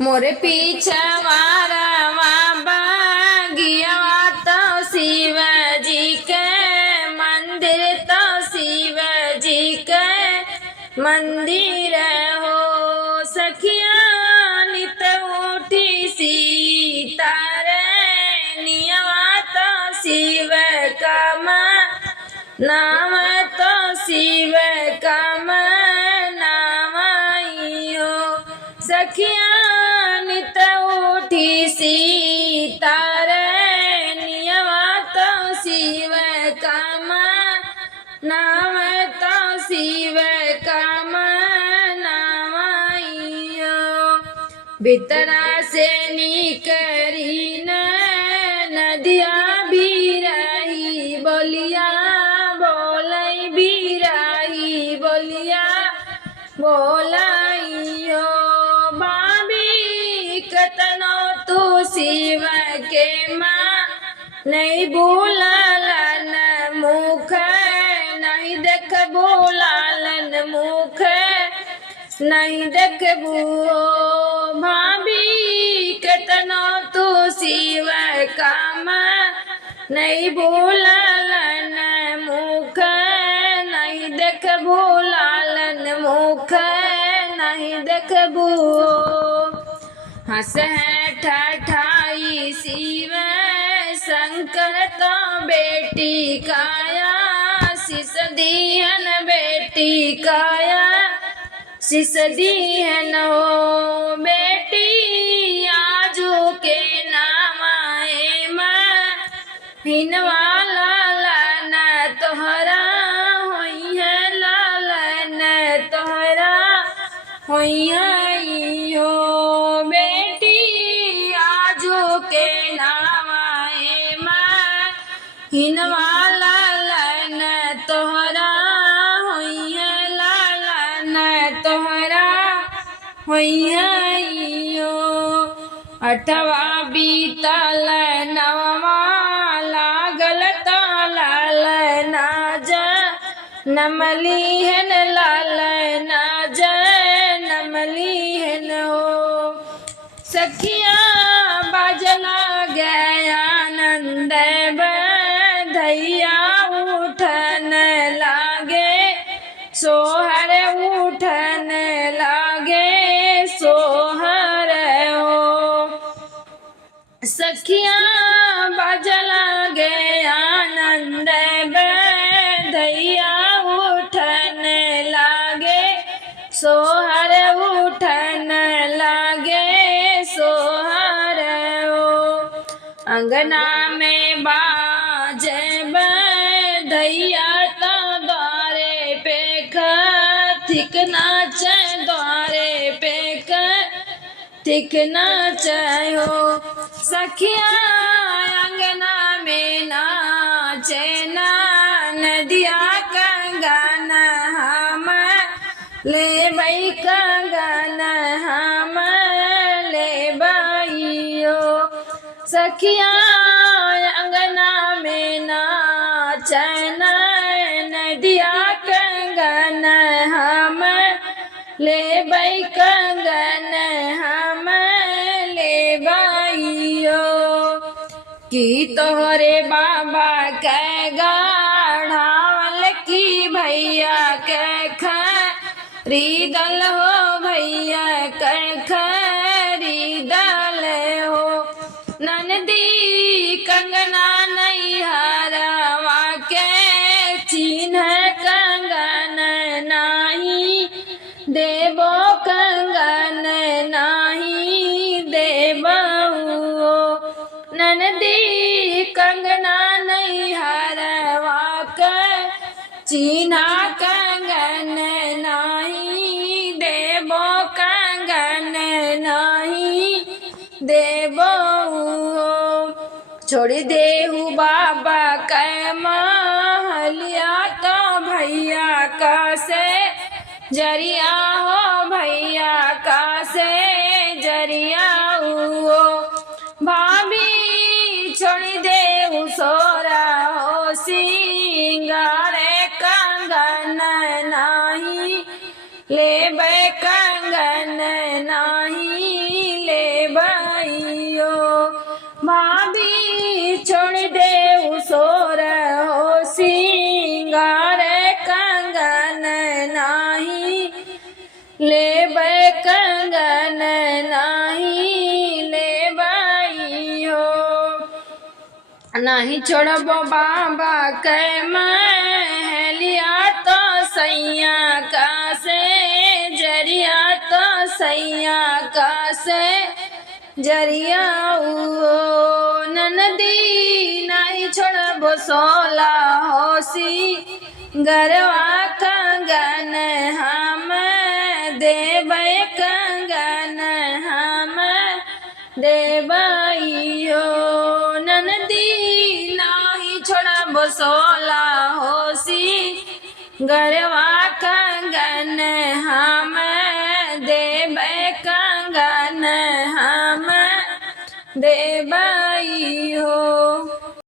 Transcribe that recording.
मोरे पीछे वारवा बागिया तो शिव जी के मंदिर, तो शिव जी के मंदिर हो। सखिया नित उठी सीतारे नियवा तो शिव का नाम, तो शिव का नाम हो। सखिया नित उठी सीतारे नियवा तो शिव का नाम, तो शिव का नाम हो। भीतरा से निकरी न नदिया भी रही बोलिया, बोलई भी रही बोलिया, बोलई हो। बाबी कतनो तू शिव के नहीं बोलालन मुख, नहीं देख बोलालन मुख, नहीं देखबू। भाभी कतनो तू शिव का नहीं बोलालन मुख, नहीं देख बोलालन मुख, नहीं देखबू। हंस है ठाठाई शिव शंकर तो बेटी काया, शिष दीहन बेटी काया, शिष दीहन हो। बेटी आजू के नाम हिनवा लालन तोहरा होई है, लालन तोहरा होई है हो। बेटी आजू के नाम हिनवा लालन तोहरा होई है, लालन तोहरा होई है हो। अठवा बीतल नवमा लागल तालाल नाज नमली हन, लाल नाज नमली हन हो। सखिया बाजला गया नंद बधैया उठन लागे, सोहर उठन लागे सोहर हो। सखिया बाजला गया नंद बधैया उठन लागे, सोहर उठन लागे सोहर हो। अंगना में बाजे बधैया तो द्वारे पे थिक नाच, द्वारे पे थिक नाच हो। सखिया अंगना में नाचे ना नदिया कंगन हम ले बई, कंगन हम ले बई हो। सखिया अंगना में नाचन नदिया कंगन हम ले बई, कंगन हम ले बई हो। की तोहरे बाबा के गाढ़ावल की भैया के खरीदल हो, भैया के खरीदल हो। ननदी कंगना नहीं हरवा के चिन्ह कंगन नाही देबो, कंगन नाही देबो। ननदी कंगना नहीं हरवा के चिन्ह कंगन नाही देबो, कंगन नाही देबो। छोड़ देहु बाबा के महलिया तो भैया का से जरिया हो, भैया का से जरिया हो। भाभी छोड़ देहु सोरा हो सिंगारे कंगन नाही लेबै, कंगन नाही नहीं छोड़बो बाबा के महलिया तो सैया का से जरिया तो सैया का से जरिया ननदी नहीं छोड़बो सोला होसी गरवा कंगन हम देबै कंगन हम देवैयो ननदी नाही छोड़बो सोला होसी गरवा कंगन हम देबै कंगन हम देवैयो।